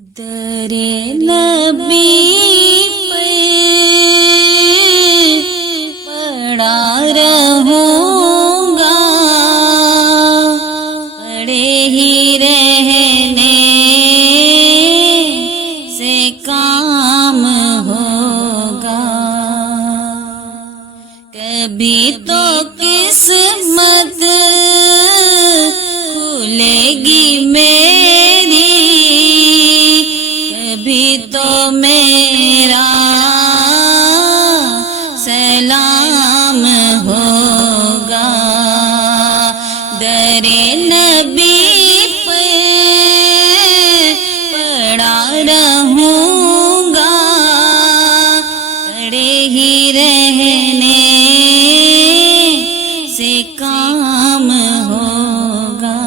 در نبی پہ پڑا رہوں گا، پڑے ہی رہنے سے کام ہوگا، کبھی تو قسمت کھلے گی میری، کبھی تو میرا سلام ہوگا، در نبی پہ پڑا رہوں گا، پڑے ہی رہنے سے کام ہوگا،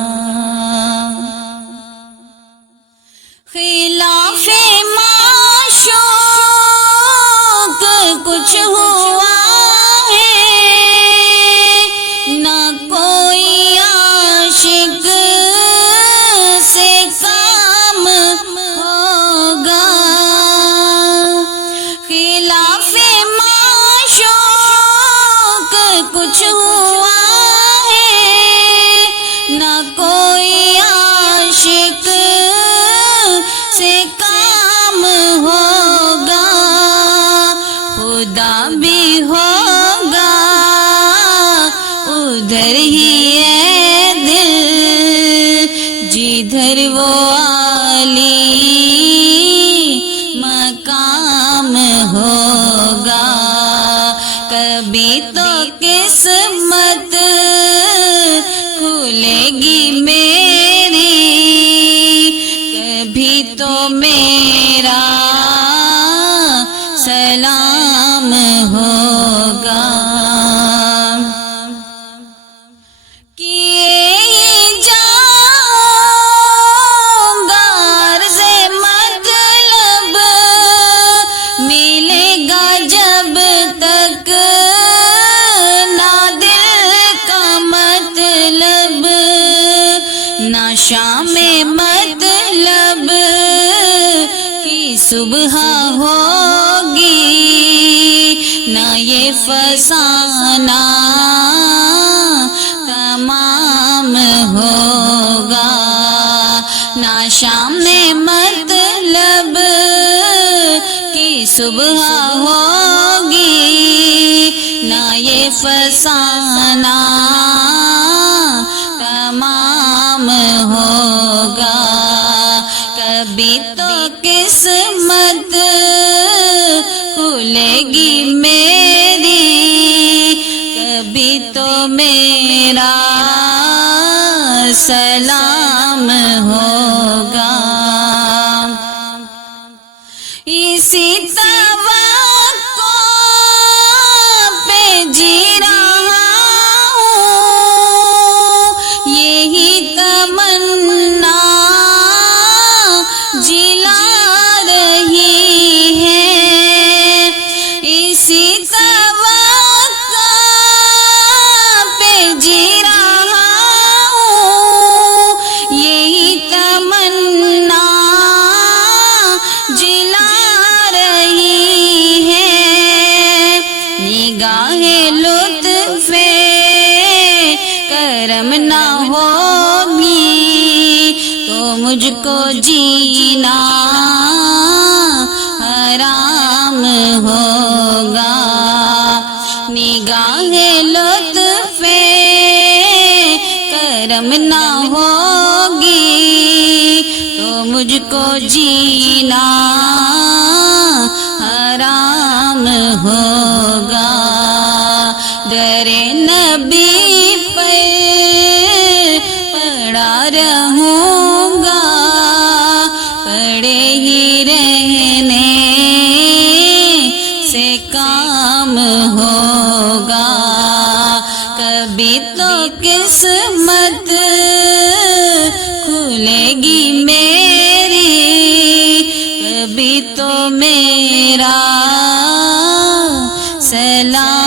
خلاف معشوق کچھ ہوا ہے، نہ کوئی عاشق سے کام ہوگا، خلاف معشوق کچھ ہوا ہے، نہ کوئی عاشق سے کام ہوگا، خدا بھی ہوگا ادھر ہی ہے دل، جدھر وہ عالی مقام ہوگا، کبھی تو قسمت کھلے گی میری، کبھی تو میرا سلام ہوگا، کیے ہی جاؤں گا عرض مطلب، ملے گا جب تک نہ دل کا مطلب، نہ شام مطلب کی صبح ہوگی، نہ یہ فسانہ تمام ہوگا، نہ شام مطلب کی صبح ہوگی، نہ یہ فسانہ تمام ہوگا، کبھی تو قسمت کھلے گی میری، کبھی تو میرا سلام ہوگا، اسی توقع پہ جی رہا ہوں، یہی تمنا جلا رہی ہے، اسی توقع پہ جی رہا ہوں، یہی تمنا جلا رہی ہے، نگاہ لطف کرم نہ ہوگی تو مجھ کو جینا حرام ہوگا، نگاہ لطف کرم نہ ہوگی تو مجھ کو جینا حرام ہوگا، در نبی پر پڑا رہوں گا، پڑے ہی رہنے سے کام ہوگا، کبھی تو قسمت کھلے گی میری، کبھی تو میرا سلام